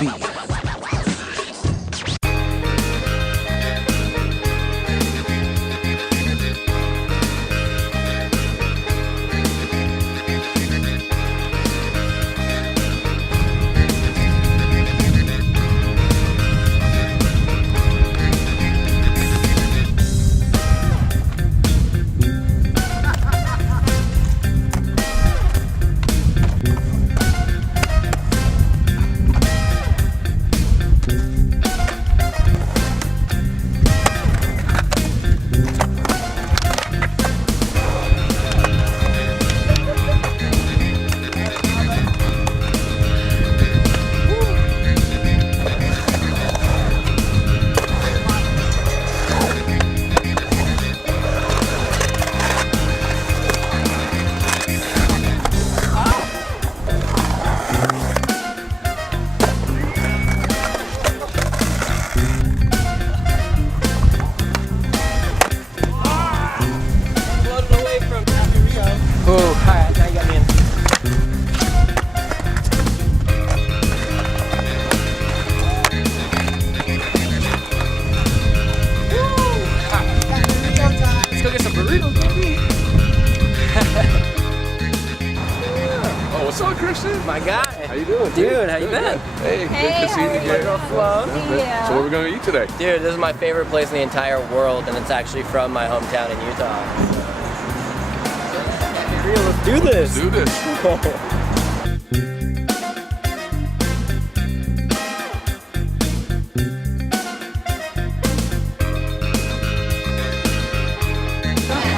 beat. What's up, Christian? My guy. How you doing? Dude, how you been? Hey, good to see you again. Girl Flo. So what are we going to eat today? Dude, this is my favorite place in the entire world, and it's actually from my hometown in Utah. Let's do this. Let's do this.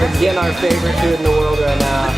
We're getting our favorite food in the world right now.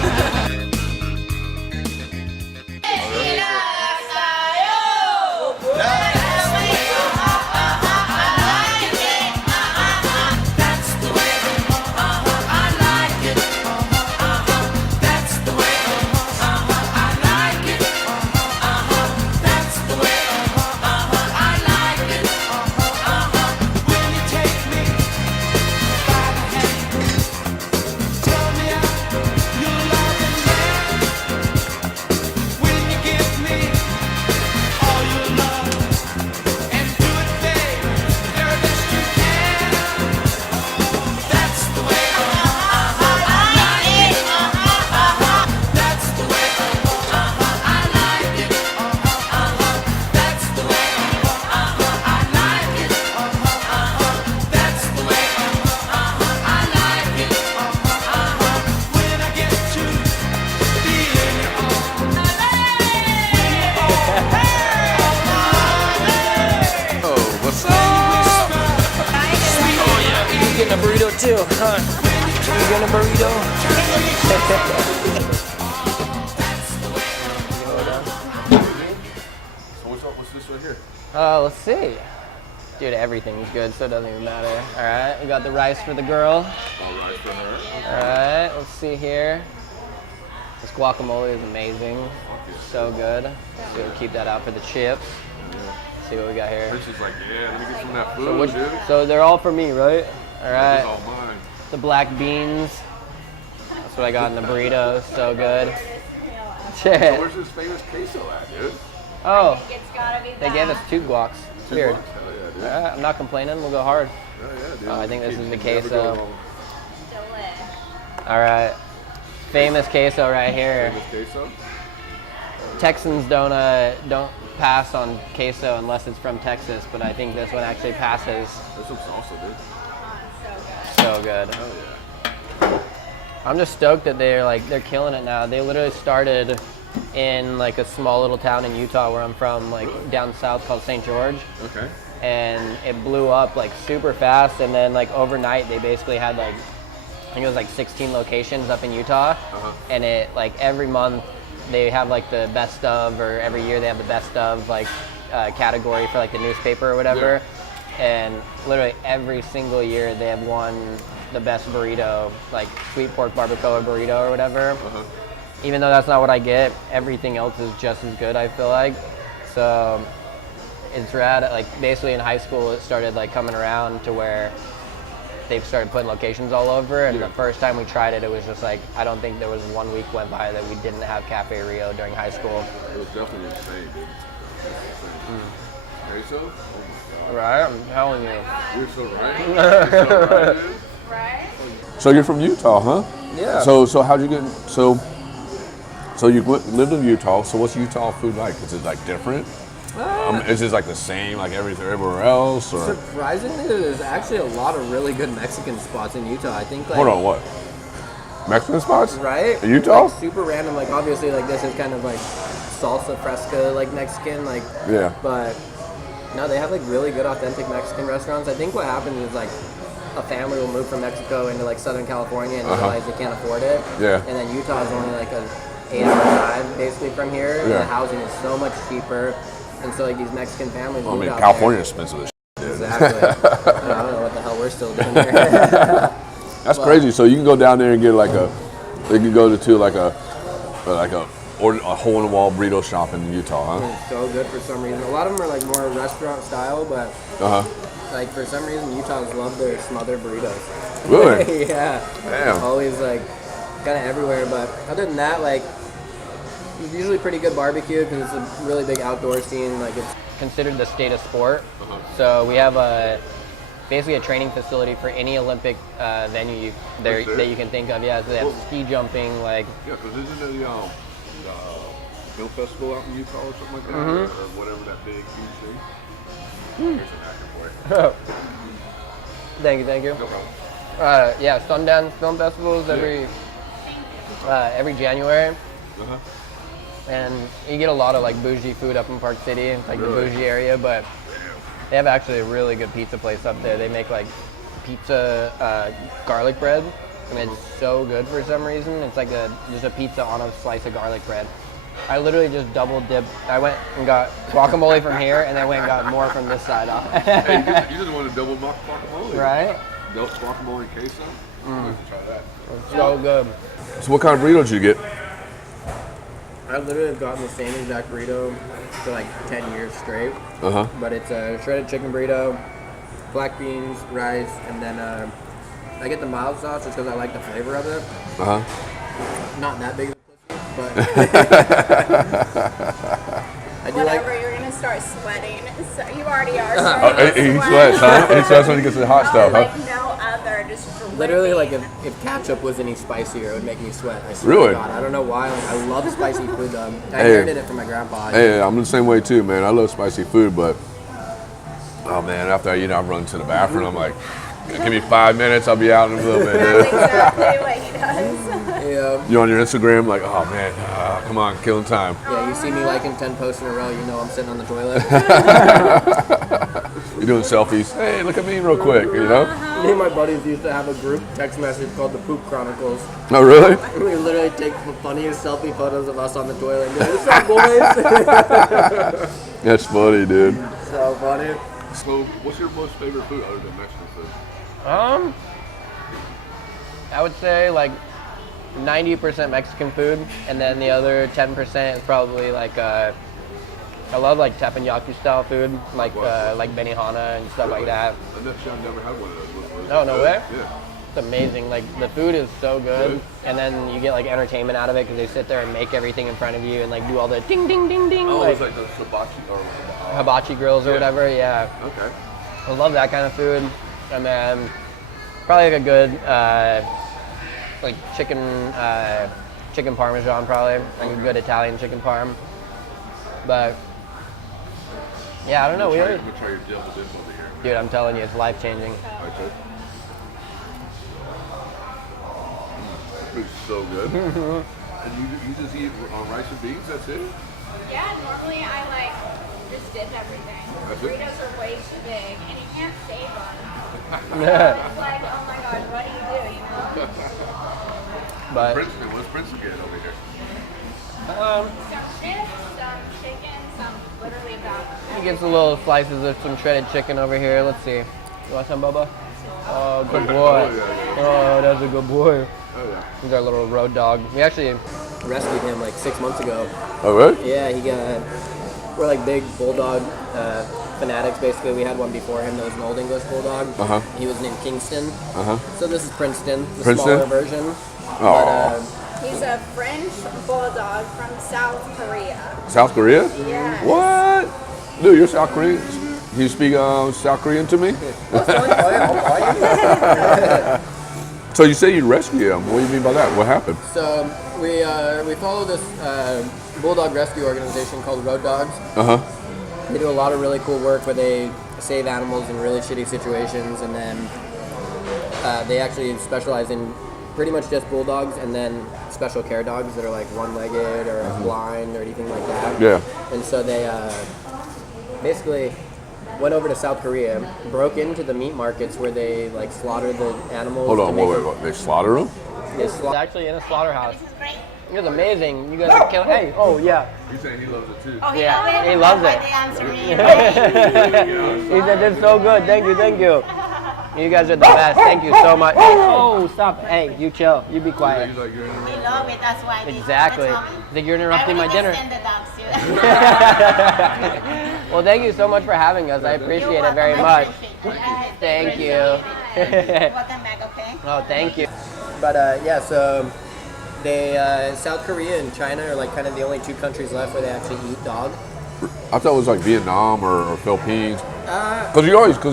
A burrito too, huh? You getting a burrito? So what's this right here? Let's see. Dude, everything's good, so it doesn't even matter. All right, we got the rice for the girl. All right for her. All right, let's see here. This guacamole is amazing. So good. So we'll keep that out for the chips. See what we got here. Christian's like, yeah, let me get some of that food, dude. So they're all for me, right? All right. This is all mine. The black beans. That's what I got in the burrito. So good. So where's this famous queso at, dude? Oh, It's gotta be they gave us 2 guacs. Weird. Hell yeah, dude. All right, I'm not complaining. We'll go hard. Yeah, dude. Oh, I think this is the Never queso. go wrong. delish. All right. Famous queso right here. Famous queso? Texans don't pass on queso unless it's from Texas, but I think this one actually passes. There's some salsa, dude. So good. Hell yeah. I'm just stoked that they're killing it now. They literally started in like a small little town in Utah where I'm from, like down south called St. George. Okay. And it blew up like super fast, and then like overnight they basically had like, I think it was like 16 locations up in Utah. And it like every month they have like the best of, or every year they have the best of like category for like the newspaper or whatever. Yeah. And literally every single year they have won the best burrito, like sweet pork barbacoa burrito or whatever. Even though that's not what I get, everything else is just as good, I feel like. So it's rad. Like basically in high school it started like coming around to where they've started putting locations all over, and the first time we tried it, it was just like, I don't think there was 1 week went by that we didn't have Cafe Rio during high school. It was definitely insane, dude. queso? Oh my God. Right? I'm telling you. You're so right. You're so right, dude. Right? So you're from Utah, huh? Yeah. So how'd you get, so you lived in Utah, so what's Utah food like? Is it like different? Is it like the same like everywhere else? Or? Surprisingly, there's actually a lot of really good Mexican spots in Utah. I think like... Hold on, what? Mexican spots? Right? In Utah? Like, super random. Like obviously like this is kind of like salsa fresca like Mexican. Like Yeah. But no, they have like really good authentic Mexican restaurants. I think what happens is like a family will move from Mexico into like Southern California and realize they can't afford it. Yeah. And then Utah is only like a 8-hour drive basically from here. And Yeah. the housing is so much cheaper. And so like these Mexican families I move mean, out California's expensive as shit. Exactly. I don't know what the hell we're still doing here. That's crazy. So you can go down there and get like you can go to like a hole-in-the-wall burrito shop in Utah, huh? It's so good for some reason. A lot of them are like more restaurant style, but like for some reason Utahns love their smothered burritos. Really? Yeah. Damn. Always like kind of everywhere, but other than that, like it's usually pretty good barbecue because it's a really big outdoor scene. Like it's considered the state of sport. So we have basically a training facility for any Olympic venue that you can think of. Yeah, so they have ski jumping, like. Yeah, because isn't there the film festival out in Utah or something like that, or whatever that big huge thing? Here's an actor for it. Thank you. No problem. Yeah, Sundance Film Festivals every January. And you get a lot of like bougie food up in Park City. It's like the bougie area, but they have actually a really good pizza place up there. They make like pizza garlic bread, and it's so good for some reason. It's like just a pizza on a slice of garlic bread. I literally just double dipped. I went and got guacamole from here, and then went and got more from this side off. Hey, you just want to double guacamole, right? Guacamole and queso. I have to try that. It's so good. So what kind of burrito did you get? I literally have gotten the same exact burrito for like 10 years straight. But it's a shredded chicken burrito, black beans, rice, and then I get the mild sauce just because I like the flavor of it. Not that big of a pussy, but I do Whatever, like. you're gonna start sweating. So you already are. He sweats, huh? He sweats when he gets the hot stuff, Like huh? no other, just Literally, like if ketchup was any spicier, it would make me sweat. I swear Really? to God. I don't know why. Like, I love spicy food though. I inherited it from my grandpa. Hey, I'm the same way too, man. I love spicy food, but oh man, after I run to the bathroom. I'm like, give me 5 minutes, I'll be out in a little bit. That's exactly what he does. Yeah. You're on your Instagram, like, oh man, come on, killing time. Yeah, you see me liking 10 posts in a row, you know I'm sitting on the toilet. You're doing selfies. Hey, look at me real quick, you know? Me and my buddies used to have a group text message called the Poop Chronicles. Oh, really? We literally take the funniest selfie photos of us on the toilet and be like, what's up, boys? That's funny, dude. So funny. So, what's your most favorite food other than Mexican food? I would say like 90% Mexican food, and then the other 10% is probably like I love like teppanyaki style food, like benihana and stuff like that. I've never had one of those. Oh, no way? Yeah. It's amazing. Like the food is so good, and then you get like entertainment out of it because they sit there and make everything in front of you and like do all the ding ding ding ding. Oh, like, it's like the hibachi or hibachi grills or whatever. Yeah. Okay. I love that kind of food, and then probably like a good like chicken parmesan, probably like a good Italian chicken parm. But yeah, I don't know. I'm gonna try your deal with this over here. Dude, I'm telling you, it's life changing. It's so good. And you just eat on rice and beans, that's it? Yeah, normally I like just dip everything. That's it? Burritos are way too big, and you can't save them. So Yeah. it's like, oh my gosh, what do you do, you know? But What's Princeton getting over here? Some chips, some chicken, some literally about. he gets a little slices of some shredded chicken over here. Let's see. You want some, Bubba? Oh, good boy. Oh, that's a good boy. Oh yeah. He's our little road dog. We actually rescued him like 6 months ago. Oh really? Yeah, we're like big bulldog fanatics. Basically, we had one before him that was an old English bulldog. He was named Kingston. So this is Princeton, the smaller version. Oh. He's a French bulldog from South Korea. South Korea? Yeah. What? Dude, you're South Korean? you speak South Korean to me? So you say you rescue him. What do you mean by that? What happened? So we follow this bulldog rescue organization called Road Dogs. They do a lot of really cool work where they save animals in really shitty situations, and then they actually specialize in pretty much just bulldogs and then special care dogs that are like one-legged or blind or anything like that. Yeah. And so they basically went over to South Korea, broke into the meat markets where they like slaughter the animals. Hold on, wait. They slaughter them? Actually in a slaughterhouse. It was amazing. You guys are killing. Hey, oh yeah. He's saying he loves it too. Oh, Yeah, he loves it. He said it's so good. Thank you. You guys are the best. Thank you so much. Oh, stop. Hey, you chill. You be quiet. I love it. That's why. Exactly. I think you're interrupting my dinner. Send the dogs too. Well, thank you so much for having us. I appreciate it very much. Thank you. Welcome back, okay? Oh, thank you. But yeah, so they South Korea and China are like kind of the only two countries left where they actually eat dog. I thought it was like Vietnam or Philippines. Because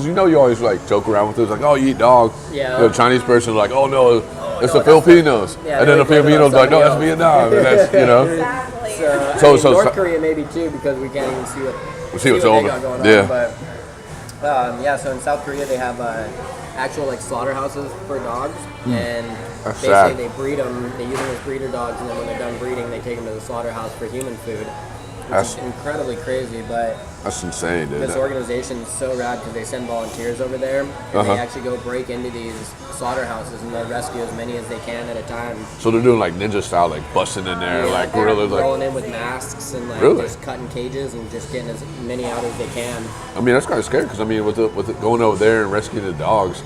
you always like joke around with it, like, oh, you eat dog. Yeah. The Chinese person is like, oh no, it's the Filipinos. Yeah, and then the Filipinos like, no, that's Vietnam. And that's, you know. Exactly. So North Korea maybe too, because we can't even see what's what over. they got going Yeah. on. But yeah, so in South Korea they have actual like slaughterhouses for dogs, and That's basically sad. they breed them. They use them as breeder dogs, and then when they're done breeding, they take them to the slaughterhouse for human food. Which is incredibly crazy, but That's insane, dude. this organization is so rad because they send volunteers over there, and they actually go break into these slaughterhouses and they'll rescue as many as they can at a time. So they're doing like ninja style, like busting in there, like gorillas, rolling like. in with masks and like Really? just cutting cages and just getting as many out as they can. I mean, that's kind of scary because I mean, with it going over there and rescuing the dogs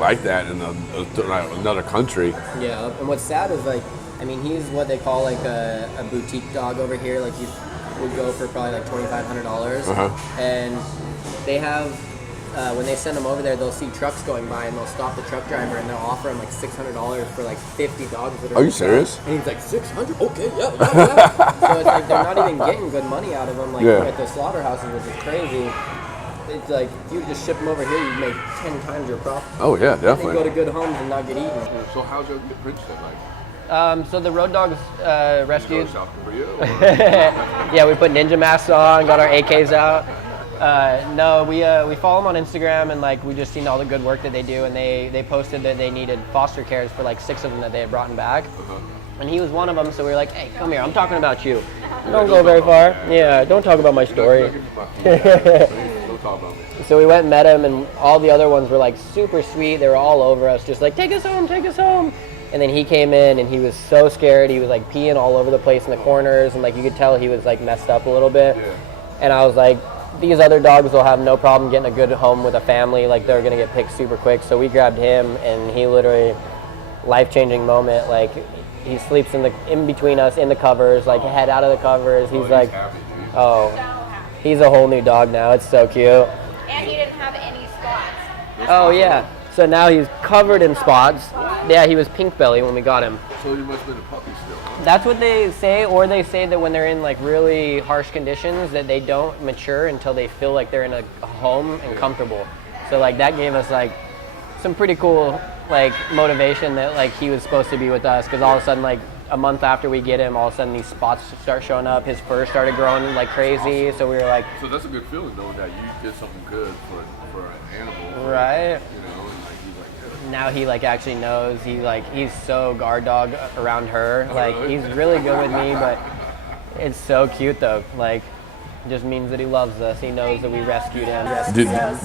like that in another country. Yeah, and what's sad is like, I mean, he's what they call like a boutique dog over here. Like he would go for probably like $2,500, and they have when they send them over there, they'll see trucks going by and they'll stop the truck driver and they'll offer him like $600 for like 50 dogs that Are you serious? And he's like, 600? Okay, yeah. So it's like they're not even getting good money out of them, like at the slaughterhouses, which is crazy. It's like if you just ship them over here, you'd make 10 times your profit. Oh yeah, They definitely. go to good homes and not get eaten. So how'd you get Princeton like? So the Road Dogs rescued. South Korea? Yeah, we put ninja masks on, got our AKs out. No, we follow them on Instagram, and like we just seen all the good work that they do, and they posted that they needed foster cares for like 6 of them that they had brought back. And he was one of them, so we were like, hey, come here, I'm talking about you. Don't go very far. Yeah, don't talk about my story. Don't talk about me. So we went and met him, and all the other ones were like super sweet. They were all over us, just like, take us home, take us home. And then he came in and he was so scared. He was like peeing all over the place in the corners, and like you could tell he was like messed up a little bit. Yeah. And I was like, these other dogs will have no problem getting a good home with a family. Like they're gonna get picked super quick. So we grabbed him, and he literally, life-changing moment. Like he sleeps in between us in the covers, like head out of the covers. He's like, happy, oh, he's a whole new dog now. It's so cute. And he didn't have any spots. Oh yeah. So now he's covered in spots. Yeah, he was pink belly when we got him. So you must have been a puppy still, huh? That's what they say, or they say that when they're in like really harsh conditions that they don't mature until they feel like they're in a home and comfortable. So like that gave us like some pretty cool like motivation that like he was supposed to be with us, because all of a sudden like a month after we get him, all of a sudden these spots start showing up. His fur started growing like crazy, so we were like, So that's a good feeling knowing that you did something good for an animal. right. You know, and like he's like, yeah. Now he like actually knows. He's so guard dog around her. Like really? he's really good with me, but it's so cute though. Like it just means that he loves us. He knows that we rescued him.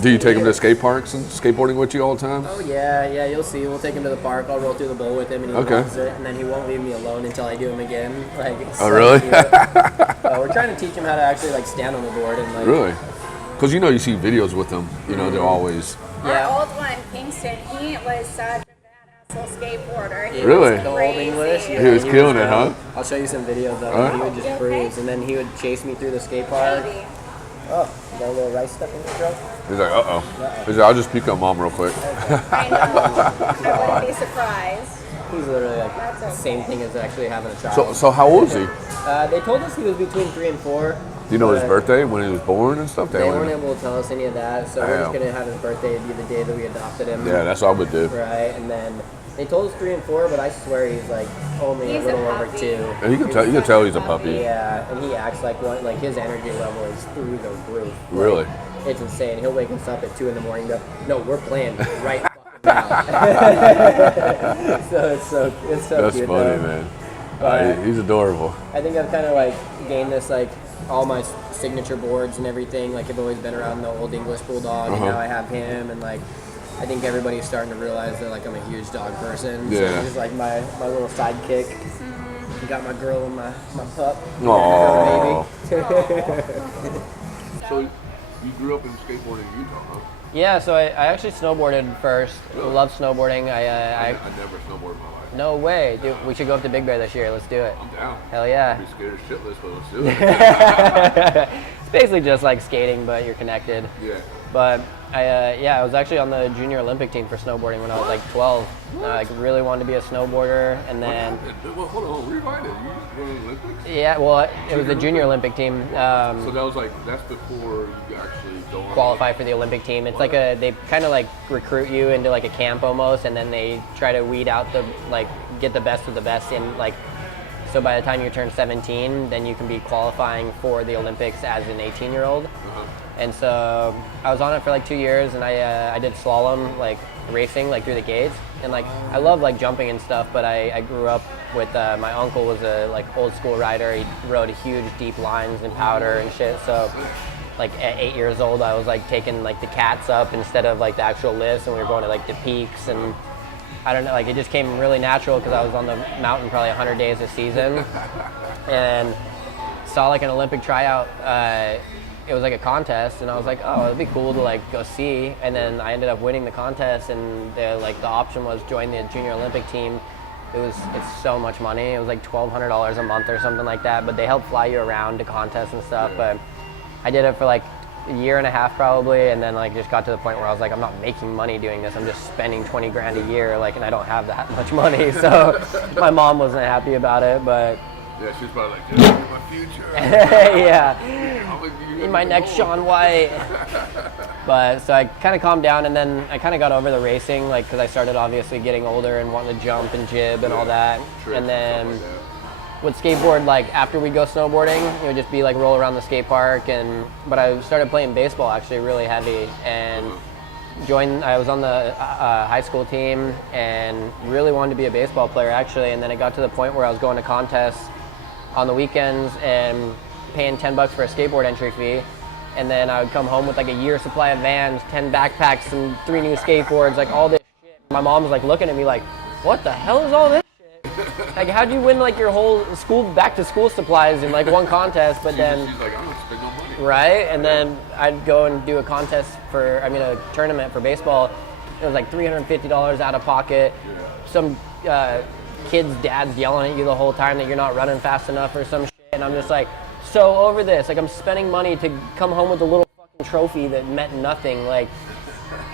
Do you take him to skate parks and skateboarding with you all the time? Oh yeah, you'll see. We'll take him to the park. I'll roll through the bowl with him, and he loves it. And then he won't leave me alone until I do him again. Like it's so really? cute. We're trying to teach him how to actually like stand on the board and like. Really? Because you know you see videos with them. You know they're always. Yeah. Our old one, Kingston, he was such a badass little skateboarder. He Really? was The old crazy. English. He was killing it, huh? I'll show you some videos of him. Alright. He would just cruise, and then he would chase me through the skate park. Maybe. Oh, got a little rice stuff in your throat? He's like, uh-oh. He's like, I'll just pick up mom real quick. I know. I wouldn't be surprised. He's literally like That's the okay. same thing as actually having a child. So how old is he? They told us he was between 3 and 4. Do you know his birthday, when he was born and stuff? They weren't able to tell us any of that, so we're just going to have his birthday be the day that we adopted him. Yeah, that's all we do. Right, and then they told us 3 and 4, but I swear he's like only a little over 2. And you can tell he's a puppy. Yeah, and he acts like one. Like his energy level is through the roof. Really? Like, it's insane. He'll wake us up at 2 in the morning. Go, no, we're playing right now. So it's so that's cute. Funny, though. man. He's adorable. I think I've kind of like gained this like all my signature boards and everything. Like I've always been around the old English Bulldog, and now I have him, and like. I think everybody's starting to realize that like I'm a huge dog person. Yeah. So he's like my little sidekick. Got my girl and my pup. Aww. Baby. So you grew up in skateboarding in Utah, huh? Yeah, so I actually snowboarded first. Really? Love snowboarding. I never snowboarded in my life. No way. Dude, we should go up to Big Bear this year. Let's do it. I'm down. Hell yeah. I'd be scared as shitless, but let's do it. It's basically just like skating, but you're connected. Yeah. But I was actually on the junior Olympic team for snowboarding when I was like 12. I like really wanted to be a snowboarder, and then. Well, hold on, rewind it. You won Olympics? Yeah, well, it was the junior Olympic team. So that was like that's before you actually go on. Qualify for the Olympic team. It's like they kind of like recruit you into like a camp almost, and then they try to weed out get the best of the best in like. So by the time you turn 17, then you can be qualifying for the Olympics as an 18-year-old. And so I was on it for like 2 years, and I did slalom, like racing, like through the gates. And like I love like jumping and stuff, but I grew up with my uncle was a like old school rider. He rode huge deep lines and powder and shit. So like at 8 years old, I was like taking like the cats up instead of like the actual lifts, and we were going to like the peaks, and I don't know, like it just came really natural because I was on the mountain probably 100 days a season, and saw like an Olympic tryout. It was like a contest, and I was like, oh, it'd be cool to like go see. And then I ended up winning the contest, and the option was join the junior Olympic team. It's so much money. It was like $1,200 a month or something like that. But they help fly you around to contests and stuff. But I did it for like a year and a half probably, and then like just got to the point where I was like, I'm not making money doing this. I'm just spending 20 grand a year, like, and I don't have that much money. So my mom wasn't happy about it, but. Yeah, she's probably like, this is my future. Yeah. In my next Shaun White. But so I kind of calmed down, and then I kind of got over the racing, like, because I started obviously getting older and wanting to jump and jib and all that. And then with skateboard, like after we go snowboarding, it would just be like roll around the skate park. But I started playing baseball actually really heavy, and I was on the high school team and really wanted to be a baseball player actually. And then it got to the point where I was going to contests on the weekends and paying $10 for a skateboard entry fee, and then I would come home with like a year's supply of Vans, 10 backpacks, and 3 new skateboards, like all this shit. My mom was like looking at me like, what the hell is all this shit? Like, how'd you win like your whole back to school supplies in like one contest? But then she's like, I'm not spending no money. Right, and then I'd go and do a tournament for baseball. It was like $350 out of pocket. Some kids' dads yelling at you the whole time that you're not running fast enough or some shit, and I'm just like so over this. Like, I'm spending money to come home with a little fucking trophy that meant nothing. Like,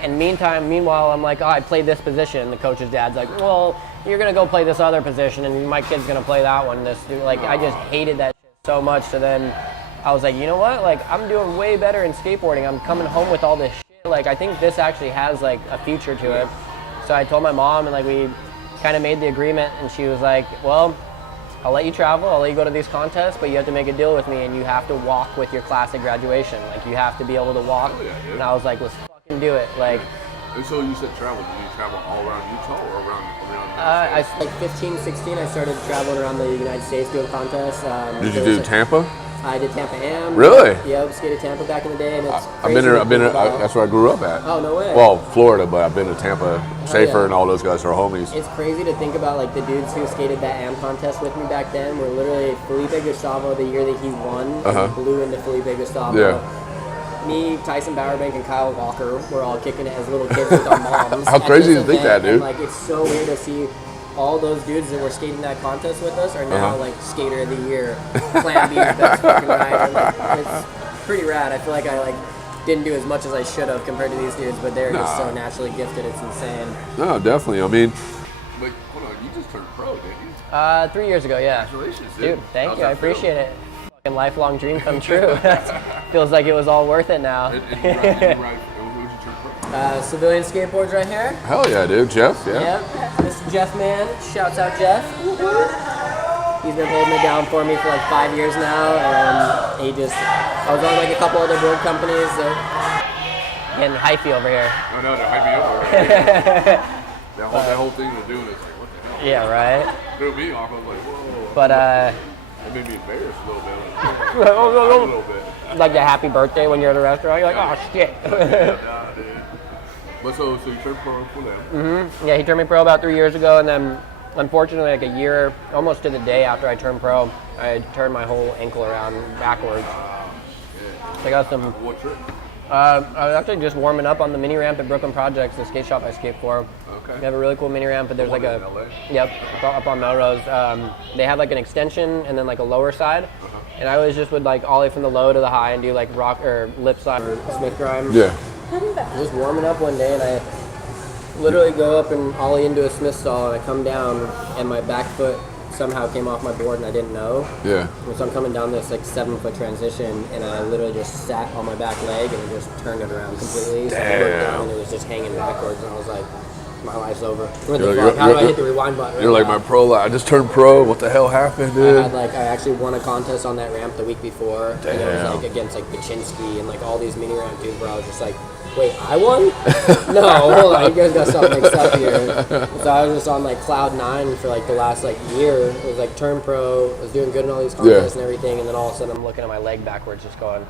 and meanwhile, I'm like, oh, I played this position. The coach's dad's like, well, you're gonna go play this other position, and my kid's gonna play that one. I just hated that shit so much. So then I was like, you know what? Like, I'm doing way better in skateboarding. I'm coming home with all this shit. Like, I think this actually has like a future to it. So I told my mom, and like we kind of made the agreement, and she was like, well, I'll let you travel, I'll let you go to these contests, but you have to make a deal with me, and you have to walk with your class at graduation. Like, you have to be able to walk. And I was like, let's fucking do it. Like, and so you said travel. Did you travel all around Utah or around the United States? Like 15, 16, I started traveling around the United States doing contests. Did you do Tampa? I did Tampa Am. Really? Yeah, skated Tampa back in the day, and it's I've been there. That's where I grew up at. Oh, no way. Well, Florida, but I've been to Tampa. Safer and all those guys are homies. It's crazy to think about, like, the dudes who skated that Am contest with me back then were literally Felipe Gustavo the year that he won. And blew into Felipe Gustavo. Yeah. Me, Tyson Bowerbank, and Kyle Walker were all kicking it as little kids with our moms. How crazy to think that, dude? And, like, it's so weird to see all those dudes that were skating that contest with us are now like skater of the year, Plan B's best fucking rider. Like, it's pretty rad. I feel like I didn't do as much as I should have compared to these dudes, but they're just so naturally gifted. It's insane. No, definitely. I mean, but hold on, you just turned pro, didn't you? 3 years ago, yeah. Congratulations, dude. Thank you. I appreciate it. lifelong dream come true. Feels like it was all worth it now. Civilian Skateboards right here. Hell yeah, dude. Jeff, yeah. Yep. Mr. Jeff Man. Shouts out Jeff. He's been holding it down for me for like 5 years now, and I was on like a couple other board companies. So getting hyphy over here. Oh no, they're hyping over here. that whole thing they're doing is like, what the hell? Yeah, right. Threw me off. I was like, whoa. But it made me embarrassed a little bit. A little bit. Like a happy birthday when you're at a restaurant, you're like, oh shit. Nah, dude. But so you turned pro for them. Mm-hmm. Yeah, he turned me pro about 3 years ago, and then unfortunately, like a year, almost to the day after I turned pro, I turned my whole ankle around backwards. So I got some. What trick? I was actually just warming up on the mini ramp at Brooklyn Projects, the skate shop I skate for. Okay. They have a really cool mini ramp, but there's like in LA? Yep, up on Melrose. They have like an extension and then like a lower side. And I always just would like ollie from the low to the high and do like rock or lip slide or Smith grind. Yeah. Just warming up one day and I literally go up and ollie into a Smith stall and I come down and my back foot somehow came off my board and I didn't know. Yeah. And so I'm coming down this like 7-foot transition and I literally just sat on my back leg and just turned it around completely. So I looked down and it was just hanging backwards and I was like, my life's over. What the fuck? How do I hit the rewind button? You're like my pro life. I just turned pro. What the hell happened, dude? I actually won a contest on that ramp the week before. Damn. And it was like against like Baczynski and like all these mini ramp dudes where I was just like, wait, I won? No, hold on, you guys got something mixed up here. So I was just on like cloud 9 for like the last like year. It was like turn pro, I was doing good in all these contests and everything, and then all of a sudden I'm looking at my leg backwards just going,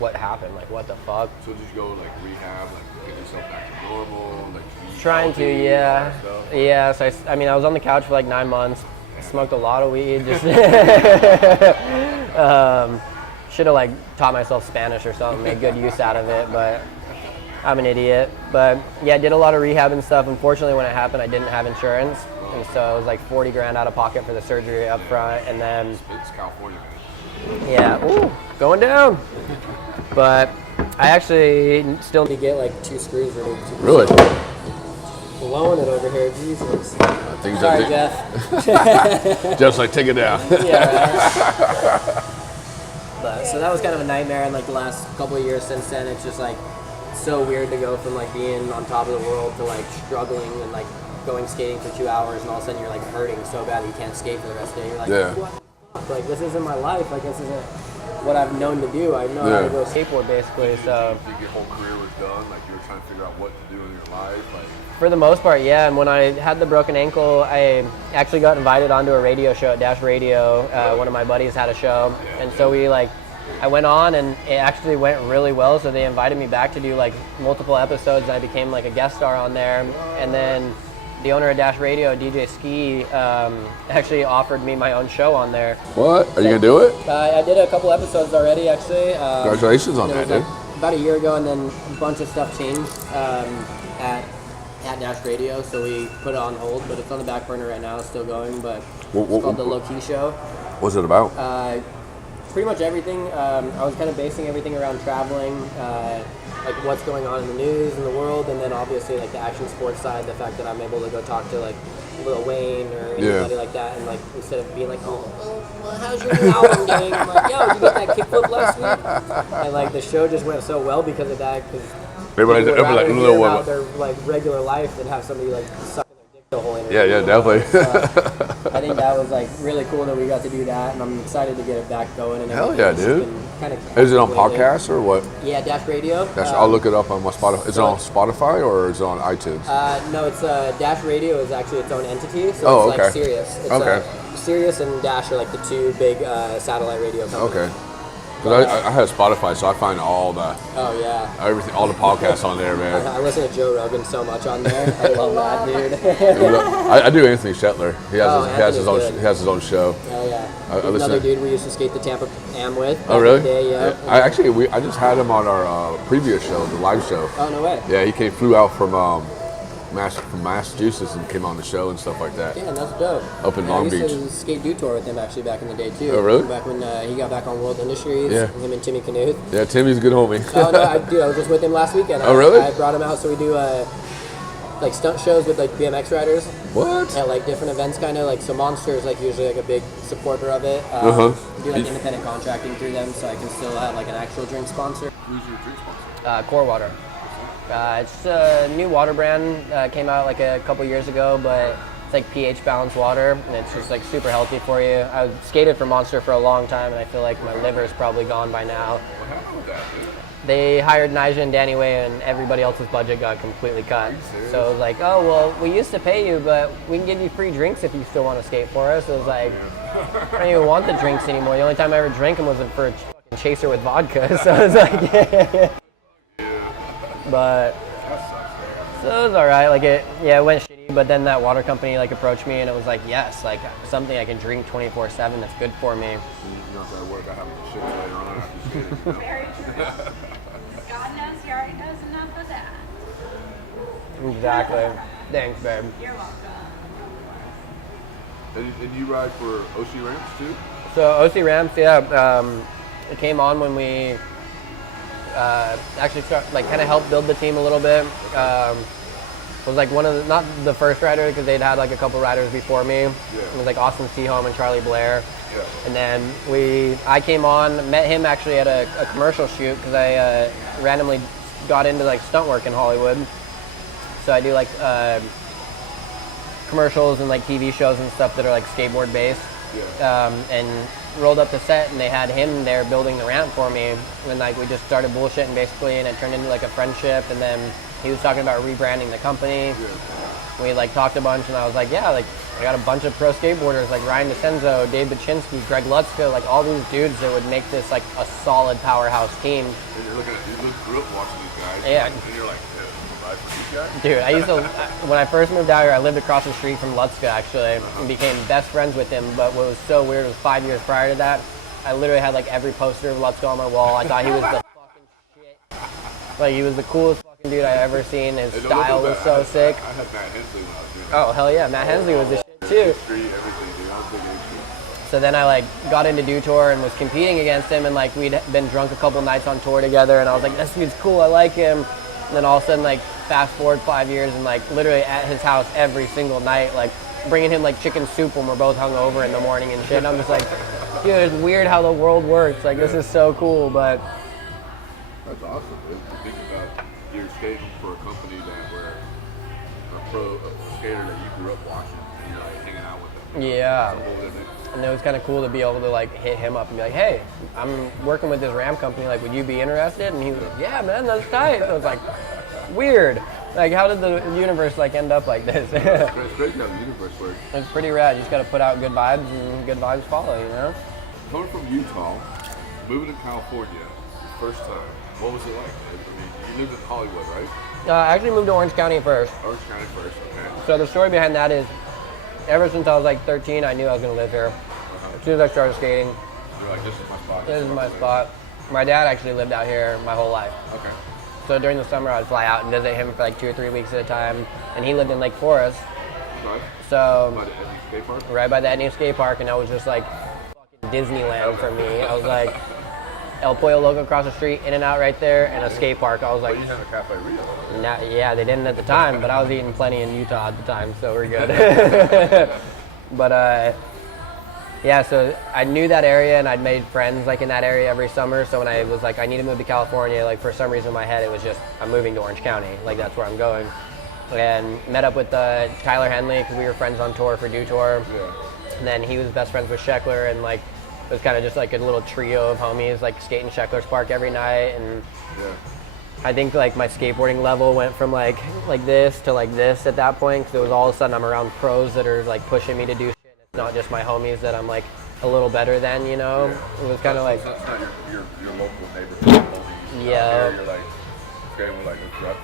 what happened? Like, what the fuck? So did you go like rehab, like get yourself back to normal, like trying to, yeah. Yeah, so I mean, I was on the couch for like 9 months. I smoked a lot of weed. Just should have like taught myself Spanish or something, made good use out of it, but I'm an idiot. But yeah, I did a lot of rehab and stuff. Unfortunately, when it happened, I didn't have insurance, and so it was like 40 grand out of pocket for the surgery up front, and then it's California, man. yeah, ooh, going down. But I actually still need to get like 2 screws removed. Really? Blowing it over here, Jesus. Sorry, Jeff. Just like take it down. Yeah, right. But so that was kind of a nightmare, and like the last couple of years since then, it's just like so weird to go from like being on top of the world to like struggling and like going skating for 2 hours, and all of a sudden you're like hurting so bad that you can't skate for the rest of the day. You're like, what the fuck? Like this isn't my life. Like this isn't what I've known to do. I know how to go skateboard basically. So you think your whole career was done? Like you were trying to figure out what to do in your life? Like for the most part, yeah. And when I had the broken ankle, I actually got invited onto a radio show at Dash Radio. One of my buddies had a show, and so I went on, and it actually went really well. So they invited me back to do like multiple episodes, and I became like a guest star on there. And then the owner of Dash Radio, DJ Ski, actually offered me my own show on there. What? Are you gonna do it? I did a couple episodes already, actually. Congratulations on that, dude. About a year ago, and then a bunch of stuff changed at Dash Radio, so we put it on hold, but it's on the back burner right now. It's still going, but it's called The Low Key Show. What's it about? Pretty much everything. I was kind of basing everything around traveling, like what's going on in the news in the world, and then obviously like the action sports side, the fact that I'm able to go talk to like Lil Wayne or anybody like that, and like instead of being like, oh, how's your new album doing? I'm like, yo, did you get that kickflip last week? And like the show just went so well because of that, because people would rather hear about their like regular life than have somebody like sucking their dick the whole interview. Yeah, definitely. I think that was like really cool that we got to do that, and I'm excited to get it back going. And hell yeah, dude! Kind of is it on podcast or what? Yeah, Dash Radio. I'll look it up on my Spotify. Is it on Spotify or is it on iTunes? No, it's Dash Radio is actually its own entity, so it's like Sirius. It's, Sirius and Dash are like the 2 big satellite radio companies. Okay. Because I have Spotify, so I find all the everything, all the podcasts on there, man. I listen to Joe Rogan so much on there. I love that, dude. I do Anthony Shetler. He has his own show. Oh yeah. Another dude we used to skate the Tampa Am with. Oh really? Day, yeah. I just had him on our previous show, the live show. Oh no way. Yeah, he flew out from Massachusetts and came on the show and stuff like that. Yeah, that's dope. Up in Long Beach. I used to skate Dew Tour with him actually back in the day too. Oh really? Back when he got back on World Industries. Yeah. Him and Timmy Knuth. Yeah, Timmy's a good homie. Oh no, I was just with him last weekend. Oh really? I brought him out, so we do like stunt shows with like BMX riders. What? At like different events, kind of like, so Monster is like usually like a big supporter of it. Do like independent contracting through them, so I can still have like an actual drink sponsor. Who's your drink sponsor? Core Water. It's a new water brand. Came out like a couple years ago, but it's like pH balanced water, and it's just like super healthy for you. I skated for Monster for a long time, and I feel like my liver's probably gone by now. What happened with that, dude? They hired Nyjah and Danny Way, and everybody else's budget got completely cut. So it was like, oh, well, we used to pay you, but we can give you free drinks if you still want to skate for us. It was like, I don't even want the drinks anymore. The only time I ever drank them was for a fucking chaser with vodka. So it was like, yeah. But, so it was all right. Like it went shitty, but then that water company like approached me, and it was like, yes, like something I can drink 24/7 that's good for me. You don't have to worry about having to shit later on after you skate. Very true. God knows he already knows enough of that. Exactly. Thanks, babe. You're welcome. And you ride for OC Ramps too? So OC Ramps, yeah, it came on when we actually kind of helped build the team a little bit. Was like one of the, not the first rider, because they'd had like a couple riders before me. Yeah. It was like Austin Seaholm and Charlie Blair. Yeah. And then I came on, met him actually at a commercial shoot, because I randomly got into like stunt work in Hollywood. So I do like commercials and like TV shows and stuff that are like skateboard based. Yeah. And rolled up the set, and they had him there building the ramp for me, and like we just started bullshitting basically, and it turned into like a friendship. And then he was talking about rebranding the company. Yeah. We like talked a bunch, and I was like, yeah, like I got a bunch of pro skateboarders like Ryan DeCenzo, Dave Baczynski, Greg Lutzka, like all these dudes that would make this like a solid powerhouse team. And you're looking at, you grew up watching these guys. Yeah. And you're like, yeah, ride for these guys? Dude, I used to, when I first moved out here, I lived across the street from Lutzka actually, and became best friends with him. But what was so weird was 5 years prior to that, I literally had like every poster of Lutzka on my wall. I thought he was the fucking shit. Like he was the coolest fucking dude I ever seen. His style was so sick. I had Matt Hensley when I was doing Oh hell yeah, Matt Hensley was the shit too. Street, everything, dude. I was big into. So then I like got into Do Tour and was competing against him, and like we'd been drunk a couple nights on tour together, and I was like, this dude's cool, I like him. And then all of a sudden, like fast forward 5 years, and like literally at his house every single night, like bringing him like chicken soup when we're both hungover in the morning and shit. And I'm just like, dude, it's weird how the world works. Like this is so cool, but That's awesome. Dude. To think about you're skating for a company that were a skater that you grew up watching, and you're like hanging out with them. yeah. It's a whole different. And it was kind of cool to be able to like hit him up and be like, hey, I'm working with this ramp company, like would you be interested? And he was like, yeah man, that's tight. I was like, weird. Like how did the universe like end up like this? It's crazy how the universe works. It's pretty rad. You just got to put out good vibes, and good vibes follow, you know? Coming from Utah, moving to California, first time, what was it like? I mean, you lived in Hollywood, right? I actually moved to Orange County first. Orange County first, okay. So the story behind that is, ever since I was like 13, I knew I was going to live here. As soon as I started skating, You're like, this is my spot. this is my spot. My dad actually lived out here my whole life. Okay. So during the summer, I would fly out and visit him for like 2 or 3 weeks at a time. And he lived in Lake Forest. Right. So By the Edney Skate Park? right by the Etnies Skate Park, and that was just like fucking Disneyland for me. I was like, El Pollo Loco across the street, In and Out right there, and a skate park. I was like, But you had a Cafe Rio. yeah, they didn't at the time, but I was eating plenty in Utah at the time, so we're good. But yeah, so I knew that area, and I'd made friends like in that area every summer. So when I was like, I need to move to California, like for some reason in my head it was just, I'm moving to Orange County, like that's where I'm going. And met up with Tyler Henley because we were friends on tour for Do Tour. Yeah. And then he was best friends with Sheckler, and like it was kind of just like a little trio of homies like skating Sheckler's Park every night. And Yeah. I think like my skateboarding level went from like this to like this at that point, because it was all of a sudden I'm around pros that are like pushing me to do shit. It's not just my homies that I'm like a little better than, you know. It was kind of like, That's not your local neighborhood homies. Yeah. Out here, you're like skating with like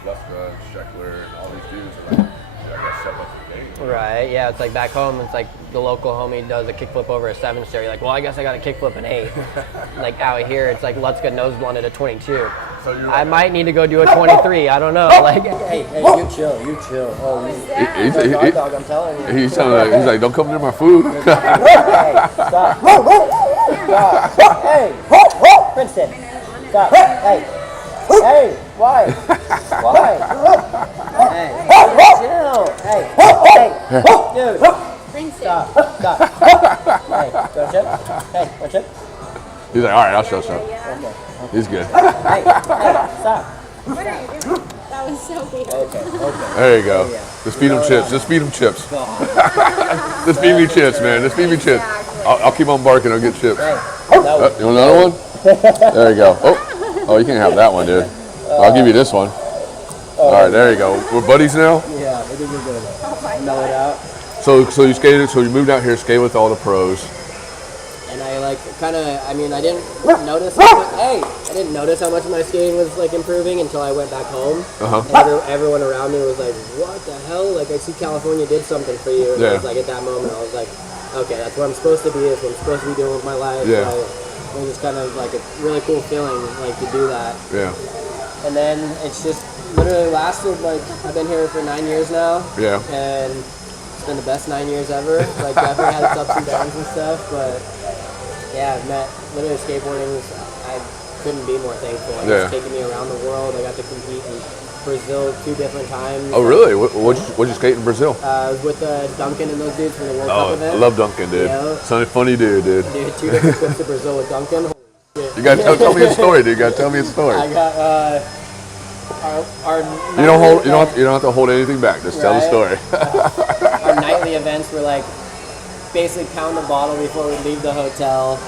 Luska and Sheckler and all these dudes, and like, I gotta step up the game. right, yeah, it's like back home, it's like the local homie does a kickflip over a 7-stair. You're like, well, I guess I got a kickflip an 8. Like out here, it's like Lutzka nose one at a 22. So you're I like, might need to go do a 23. I don't know. Like, hey, you chill. Oh, guard dog, I'm telling you. he's like, don't come near my food. Hey, stop. Stop. Hey, Princeton. Stop. Hey, Why? Why? Hey, chill. Hey, dude. Thanks, Stop. Hey, want a chip? Hey, want a chip? He's like, all right, I'll show some. Okay. He's good. Hey, stop. What are you doing? That was so weird. Okay. There you go. Just feed him chips. Just feed him chips. Just feed me chips, man. Just feed me chips. I'll keep on barking. I'll get chips. Hey, You want another one? There you go. Oh, you can't have that one, dude. I'll give you this one. All right, there you go. We're buddies now? Yeah, I think we're good. Oh my Mellow it out. So you skated, so you moved out here, skated with all the pros. And I I didn't notice. I didn't notice how much my skating was like improving until I went back home. And everyone around me was like, "What the hell? Like, I see California did something for you." And I was like, at that moment, I was like, "Okay, that's what I'm supposed to be. That's what I'm supposed to be doing with my life." Yeah. So it was just kind of like a really cool feeling, like to do that. Yeah. And then it's just literally lasted like I've been here for 9 years now. Yeah. And it's been the best 9 years ever. Like, definitely had its ups and downs and stuff, but. Yeah, I've met literally skateboarding. I couldn't be more thankful. It's taken me around the world. I got to compete in Brazil 2 different times. Oh, really? What'd you skate in Brazil? I was with Duncan and those dudes from the World Cup event. I love Duncan, dude. Yeah. Son, funny dude. Dude, 2 different trips to Brazil with Duncan. Holy shit. You gotta tell me a story, dude. You gotta tell me a story. I got our You don't have to hold anything back. Just tell the story. Our nightly events were like basically pound a bottle before we leave the hotel,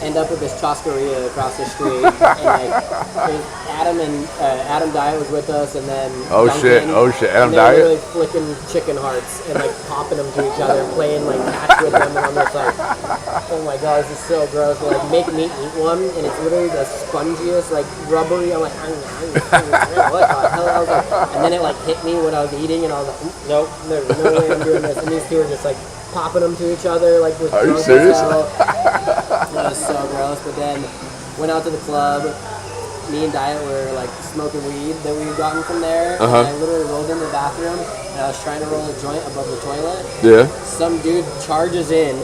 end up at this choscaria across the street, and like Adam Diet was with us, and then Duncan, Adam and Diet? they were really flicking chicken hearts and like popping them to each other and playing like catch with them, and I'm just like, oh my god, this is so gross. They like make me eat one, and it's literally the spongiest, like rubbery. I'm like, what the hell? I was like, and then it like hit me when I was eating, and I was like, nope, there's no way I'm doing this. And these two were just like popping them to each other, like with Are you drunk serious? as hell. That was so gross. But then went out to the club. Me and Diet were like smoking weed that we had gotten from there. And I literally rolled in the bathroom, and I was trying to roll a joint above the toilet. Yeah. Some dude charges in,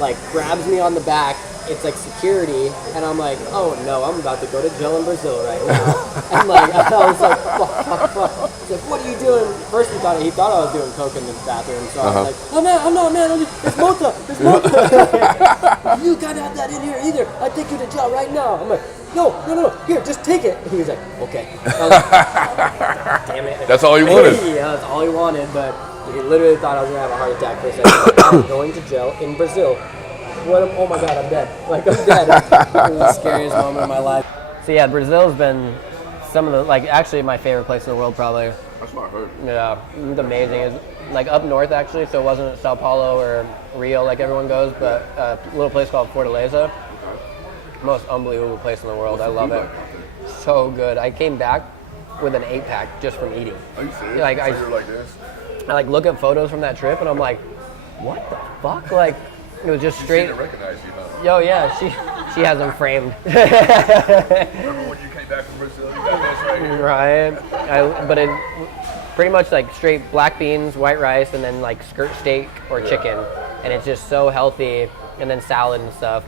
like grabs me on the back. It's like security, and I'm like, oh no, I'm about to go to jail in Brazil right now. And like, I was like, fuck. He's like, what are you doing? First he thought I was doing coke in the bathroom, so I was like, oh man, I'm not, man, it's Mota. You can't have that in here either. I take you to jail right now. I'm like, no, here, just take it. And he was like, okay. I was like, damn it. That's all he wanted. Yeah, that's all he wanted, but he literally thought I was gonna have a heart attack for a second. I'm going to jail in Brazil. Oh my god, I'm dead. Like, I'm dead. It was the scariest moment of my life. So yeah, Brazil's been some of the, like, actually my favorite place in the world, probably. That's what I heard. Yeah, it was amazing. It's like up north, actually, so it wasn't Sao Paulo or Rio like everyone goes, but a little place called Fortaleza. Most unbelievable place in the world. I love it. So good. I came back with an 8-pack just from eating. Are you serious? Like, so you're like this? I like look at photos from that trip, and I'm like, what the fuck? Like, it was just straight. She didn't recognize you, huh? Yo, yeah, she has them framed. Remember when you came back from Brazil? You got this right here. Right. But it pretty much like straight black beans, white rice, and then like skirt steak or chicken, and it's just so healthy. And then salad and stuff.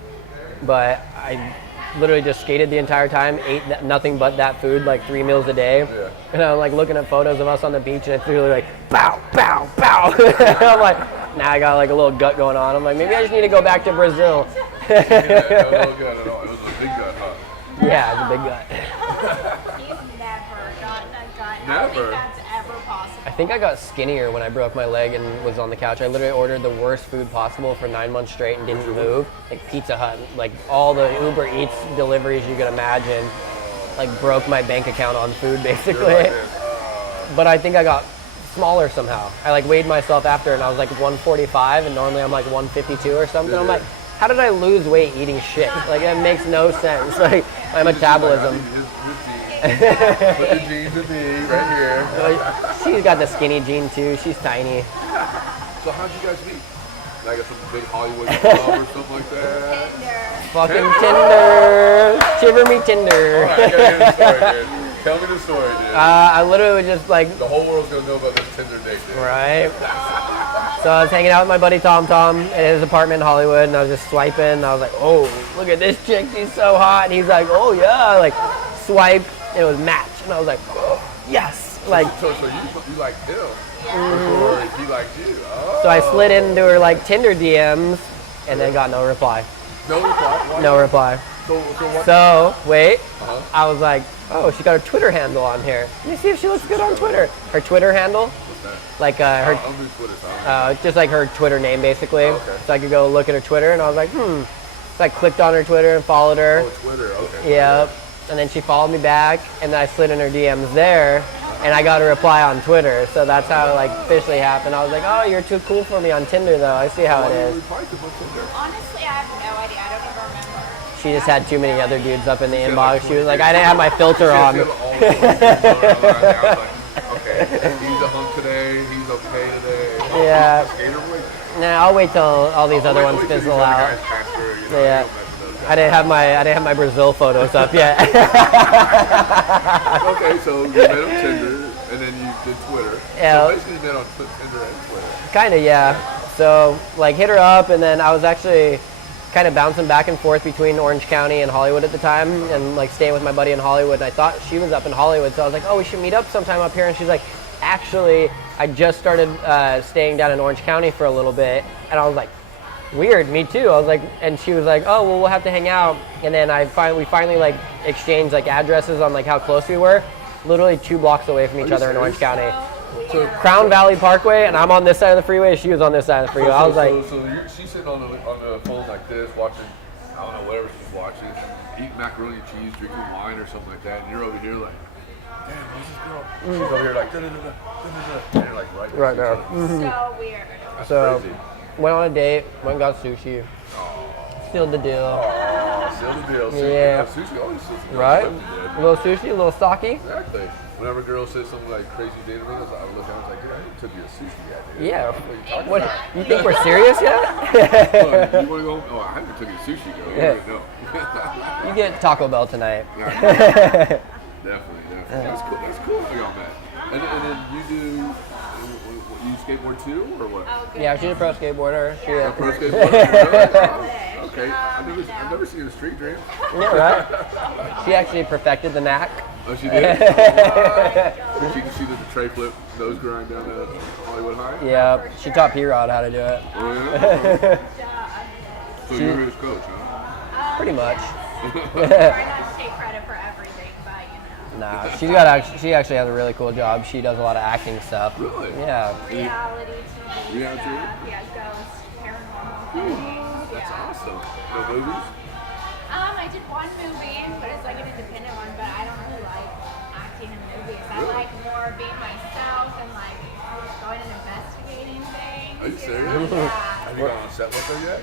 But I literally just skated the entire time, ate nothing but that food, like 3 meals a day. Yeah. And I'm like looking at photos of us on the beach, and it's really like pow, pow, pow. I'm like, now I got like a little gut going on. I'm like, maybe I just need to go back to Brazil. Yeah, no good at all. It was a big gut, huh? Yeah, it's a big gut. He's never gotten a gut. Never? I don't think that's ever possible. I think I got skinnier when I broke my leg and was on the couch. I literally ordered the worst food possible for 9 months straight and didn't move. Like Pizza Hut, like all the Uber Eats deliveries you could imagine. Like broke my bank account on food basically. But I think I got smaller somehow. I like weighed myself after and I was like 145 and normally I'm like 152 or something. I'm like, how did I lose weight eating shit? Like it makes no sense. Like my metabolism. Put the jeans with me right here. She's got the skinny jean too. She's tiny. So how'd you guys meet? Like at some big Hollywood club or something like that? Fucking Tinder. Shiver me Tinder. All right, I gotta hear the story, dude. Tell me the story, dude. I literally just like. The whole world's gonna know about this Tinder date, dude. Right. So I was hanging out with my buddy Tom at his apartment in Hollywood, and I was just swiping. And I was like, oh, look at this chick. She's so hot. And he's like, oh yeah. Like, swipe. It was match, and I was like, oh, yes. Like, So you liked him before he liked you. Oh. so I slid into her like Tinder DMs, and then got no reply. No reply? Why? No reply. So what? So wait, Uh-huh. I was like, oh, she got her Twitter handle on here. Let me see if she looks good on Twitter. Her Twitter handle, What's that? like her, I'm doing Twitter, so I don't know. just like her Twitter name basically. Okay. So I could go look at her Twitter, and I was like, So I clicked on her Twitter and followed her. Oh, Twitter, okay. Yep. And then she followed me back, and then I slid in her DMs there, and I got a reply on Twitter. So that's how it like officially happened. I was like, oh, you're too cool for me on Tinder though. I see how it is. Honestly, I have no idea. I don't even remember. She just had too many other dudes up in the inbox. She was like, I didn't have my filter on. Okay, he's a hunk today, he's okay today. Yeah. Skater boy? Nah, I'll wait till all these other ones fizzle out. Yeah. I didn't have my Brazil photos up yet. Okay, so you met on Tinder, and then you did Twitter. Yeah. So basically you met on Tinder and Twitter. Kinda, yeah. So like hit her up, and then I was actually kind of bouncing back and forth between Orange County and Hollywood at the time, and like staying with my buddy in Hollywood. And I thought she was up in Hollywood, so I was like, oh, we should meet up sometime up here. And she's like, actually, I just started staying down in Orange County for a little bit, and I was like, weird, me too. I was like, and she was like, oh, well, we'll have to hang out. And then we finally like exchanged like addresses on like how close we were, literally 2 blocks away from each other in Orange County. So Crown Valley Parkway, and I'm on this side of the freeway. She was on this side of the freeway. I was like, she's sitting on the phone like this, watching, I don't know, whatever she's watching, eating macaroni and cheese, drinking wine or something like that, and you're over here like, damn, who's this girl? She's over here like, da-da-da-da, and you're like right there. So weird. That's So crazy. went on a date, went and got sushi. Sealed the deal. Oh, seal the deal. Yeah. Sushi, always sushi. Right? A little sushi, a little sake. Exactly. Whenever a girl says something like crazy dating me, I look at her, I was like, dude, I haven't took you to sushi yet, dude. Yeah. What are you talking What? about? You think we're serious yet? Oh, you want to go? Oh, I haven't took you to sushi, girl. You Yeah. already know. You get Taco Bell tonight. Definitely. That's cool. That's cool how y'all met. And then you skateboard too, or what? Oh, good. Yeah, she's a pro skateboarder. She, A pro skateboarder? Really? Okay. I've never seen a street dream. yeah, right? She actually perfected the knack. Oh, she did? She did the tray flip, nose grind down to Hollywood High? Yeah, she taught P-Rod how to do it. Oh, yeah? So you're his coach, huh? Pretty much. Try not to take credit for everything, but you know. Nah, she actually has a really cool job. She does a lot of acting stuff. Really? Yeah. Reality TV Reality stuff. TV? Yeah, ghost, paranormal things. That's Yeah. awesome. No movies? I did one movie, but it's like an independent one, but I don't really like acting in movies. I Really? like more being myself and like going and investigating things. Are you serious? know? Yeah. Have you gone on set with her yet?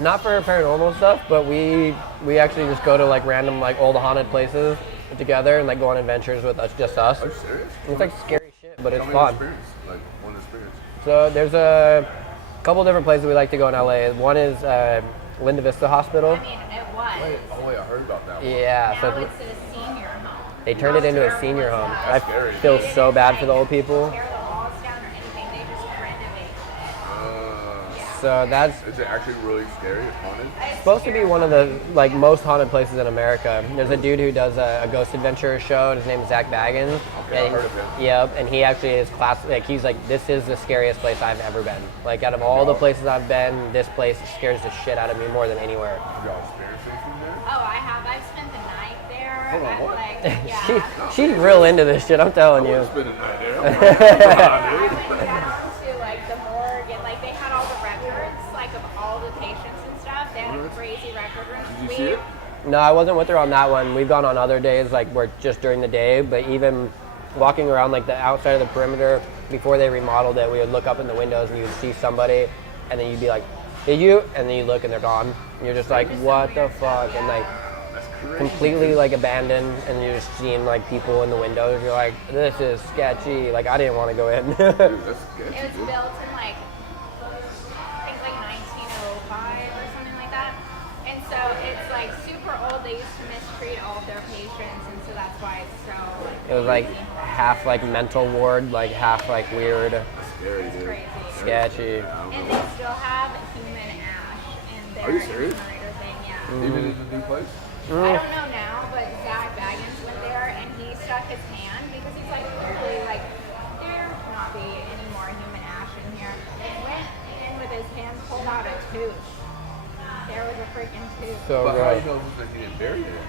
Not for paranormal stuff, but we actually just go to like random like old haunted places together and like go on adventures with us, just us. Are you serious? It's like scary shit, but it's Tell me your fun. experience. Like, one experience. So there's a couple different places we like to go in LA. One is Linda Vista Hospital. I mean, it was. Wait, I heard about that one. Yeah, Now so it's a senior home. they turned it into a senior home. That's I scary. feel so bad for the old people. Tear the walls down or anything. They just renovated it. So that's Is it actually really scary? It's haunted? supposed to be one of the like most haunted places in America. There's a dude who does a ghost adventure show, and his name is Zach Baggins. Okay, and I've heard of him. Yep, and he actually is like he's like, this is the scariest place I've ever been. Like out of all the places I've been, this place scares the shit out of me more than anywhere. Have y'all experienced anything there? Oh, I have. I've spent the night there. Hold on, I've, what? like, yeah. She's real into this shit, I'm telling I you. wouldn't spend a night there. Come on, I dude. went down to like the morgue and like they had all the records like of all the patients and stuff. They had a crazy record room. Did you see it? No, I wasn't with her on that one. We've gone on other days, like we're just during the day, but even walking around like the outside of the perimeter before they remodeled it, we would look up in the windows and you would see somebody, and then you'd be like, did you? And then you look and they're gone. And you're just like, what the fuck? And like That's crazy. completely like abandoned, and you're just seeing like people in the windows. You're like, this is sketchy. Like I didn't want to go in. Dude, that's sketchy, It was dude. built in like I think like 1905 or something like that. And so it's like super old. They used to mistreat all of their patients, and so that's why it's so like It was like half like mental ward, like half like weird, Scary, dude. crazy. sketchy. I don't And know. they still have human ash in their Are you serious? incinerator thing, yeah. Even in the new place? I don't know now, but Zach wagons went there, and he stuck his hand because he's like, clearly, like, there cannot be any more human ash in here. Went in with his hand, pulled out a tooth. There was a freaking tooth. So But how do gross. you know that he didn't bury it?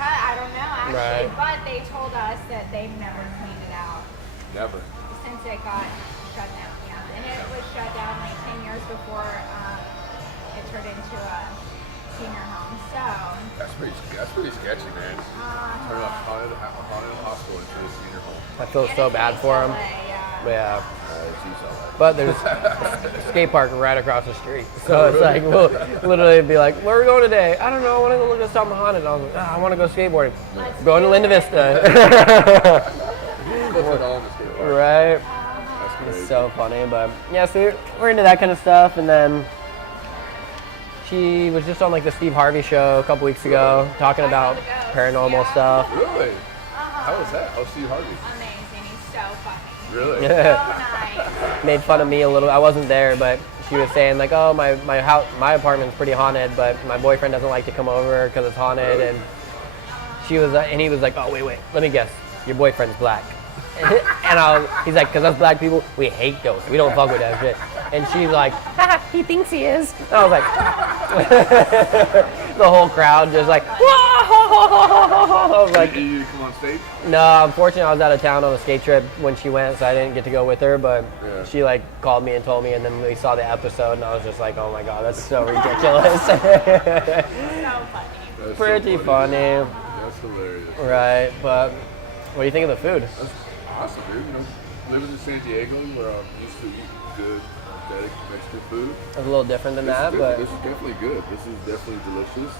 I don't know, actually, Right. but they told us that they've never cleaned it out Never. since it got shut down. Yeah, and it was shut down like 10 years before it turned into a senior home. So That's pretty sketchy, man. Turn a haunted hospital into a senior home. I feel so bad for him. Yeah. Yeah. It's Utah. But there's a skate park right across the street. So it's like, we'll literally be like, where are we going today? I don't know. I want to go look at something haunted. I was like, I want to go skateboarding. Going to Linda Vista. Put it all in the skate park. Right? That's crazy. It's so funny. But yeah, so we're into that kind of stuff. And then she was just on like the Steve Harvey show a couple weeks ago talking about paranormal stuff. Really? How was that? How's Steve Harvey? Amazing. He's so funny. Really? So nice. Made fun of me a little. I wasn't there, but she was saying like, oh, my house, my apartment's pretty haunted, but my boyfriend doesn't like to come over because it's haunted. Really? And she was, and he was like, oh, wait, let me guess, your boyfriend's black. And he's like, because us black people, we hate ghosts. We don't fuck with that shit. And she's like, he thinks he is. And I was like, the whole crowd just like, I was like, Did you come on stage? no, unfortunately, I was out of town on a skate trip when she went, so I didn't get to go with her. But Yeah. she like called me and told me, and then we saw the episode, and I was just like, "Oh my god, that's so ridiculous!" So funny. That's Pretty so funny, That's hilarious. right? But what do you think of the food? That's awesome, dude. You know, living in San Diego, where I'm used to eating good, authentic Mexican food. It's a little different than that, but This is definitely good. This is definitely delicious.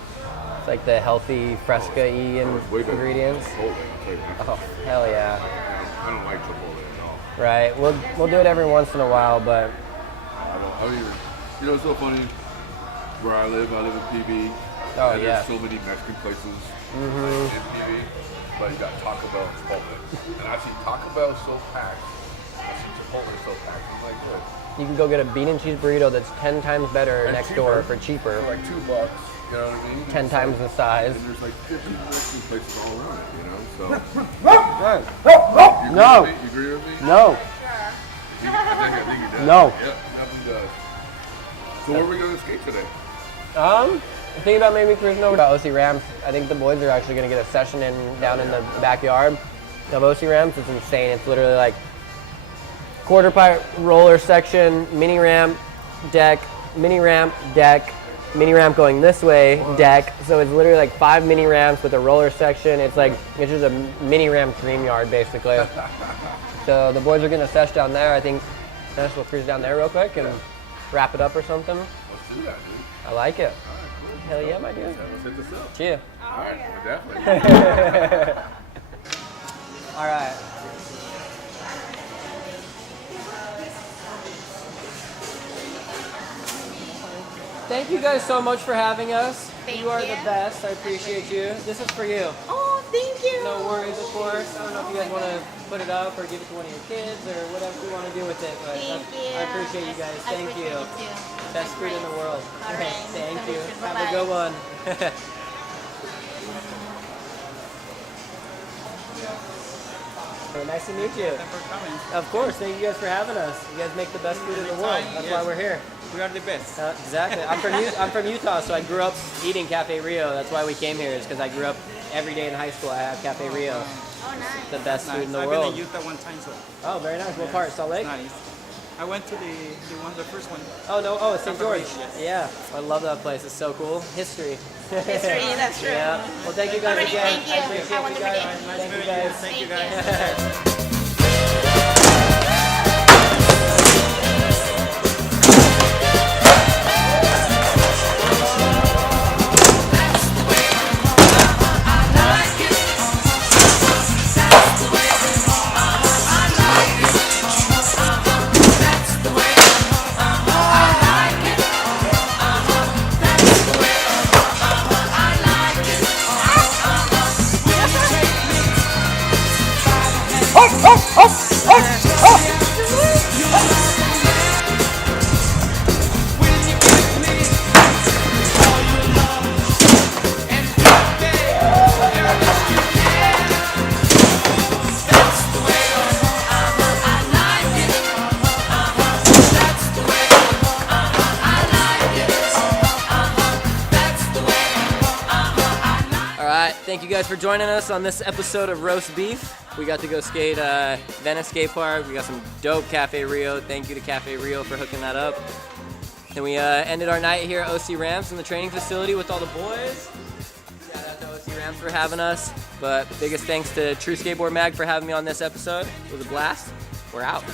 it's like the healthy fresca-y and It's way better than ingredients. Chipotle, I'll tell you that. Oh hell yeah! I don't like Chipotle at all. Right, we'll do it every once in a while, but I don't even. You know, it's so funny. Where I live in PB. Oh, and yeah. There's so many Mexican places like, in PB, but you got Taco Bell and Chipotle. And I see Taco Bell so packed. I see Chipotle so packed. I'm like, good. you can go get a bean and cheese burrito that's 10 times better And next cheaper. door for cheaper, For like $2. You know what I mean? 10 times the size. And there's like 50 Mexican places all around it, you know? So. You No. agree with me? No. I think he does. No. Yep, definitely does. So where are we going to skate today? I'm thinking about maybe cruising over to OC Rams. I think the boys are actually going to get a session down in the backyard of OC Rams. It's insane. It's literally like quarter pipe roller section, mini ramp, deck, mini ramp, deck, mini ramp going this way, deck. So it's literally like 5 mini ramps with a roller section. It's just a mini ramp dream yard basically. So the boys are going to sesh down there. I think Dennis will cruise down there real quick and wrap it up or something. Let's do that, dude. I like it. All right, cool. Hell yeah, my dude. Let's hit this up. Cheers. All right, well, definitely. All right. Thank you guys so much for having us. Thank you are you. the best. I appreciate you. This is for you. Oh, thank you. No worries, of course. I don't know if you guys want to put it up or give it to one of your kids or whatever you want to do with it. But Thank you. I appreciate you guys. I Thank appreciate you. you too. Best food in the world. All right. Thank you. Delicious. Have a Bye-bye. good one. Hey, nice to meet you. Thanks for coming. Of course. Thank you guys for having us. You guys make the best food in the world. That's why Yes. we're here. We are the best. Exactly. I'm from Utah, so I grew up eating Cafe Rio. That's why we came here, is because I grew up every day in high school. I have Cafe Rio, Oh, nice. the best food in the I've world. been in Utah one time, so Oh, very nice. What part? Salt Lake? nice. I went to the first one. Oh no. Oh, it's St. George. Yes. Yeah, I love that place. It's so cool. History. History, that's true. Yeah. Well, thank you guys Alrighty, again. thank you. I appreciate Have a you wonderful guys. day. Nice Thank you meeting you. guys. Thank you Thank guys. you. Thank you guys for joining us on this episode of Roast Beef. We got to go skate Venice Skatepark. We got some dope Cafe Rio. Thank you to Cafe Rio for hooking that up. Then we ended our night here at OC Ramps in the training facility with all the boys. Shout out to OC Ramps for having us. But biggest thanks to True Skateboard Mag for having me on this episode. It was a blast. We're out.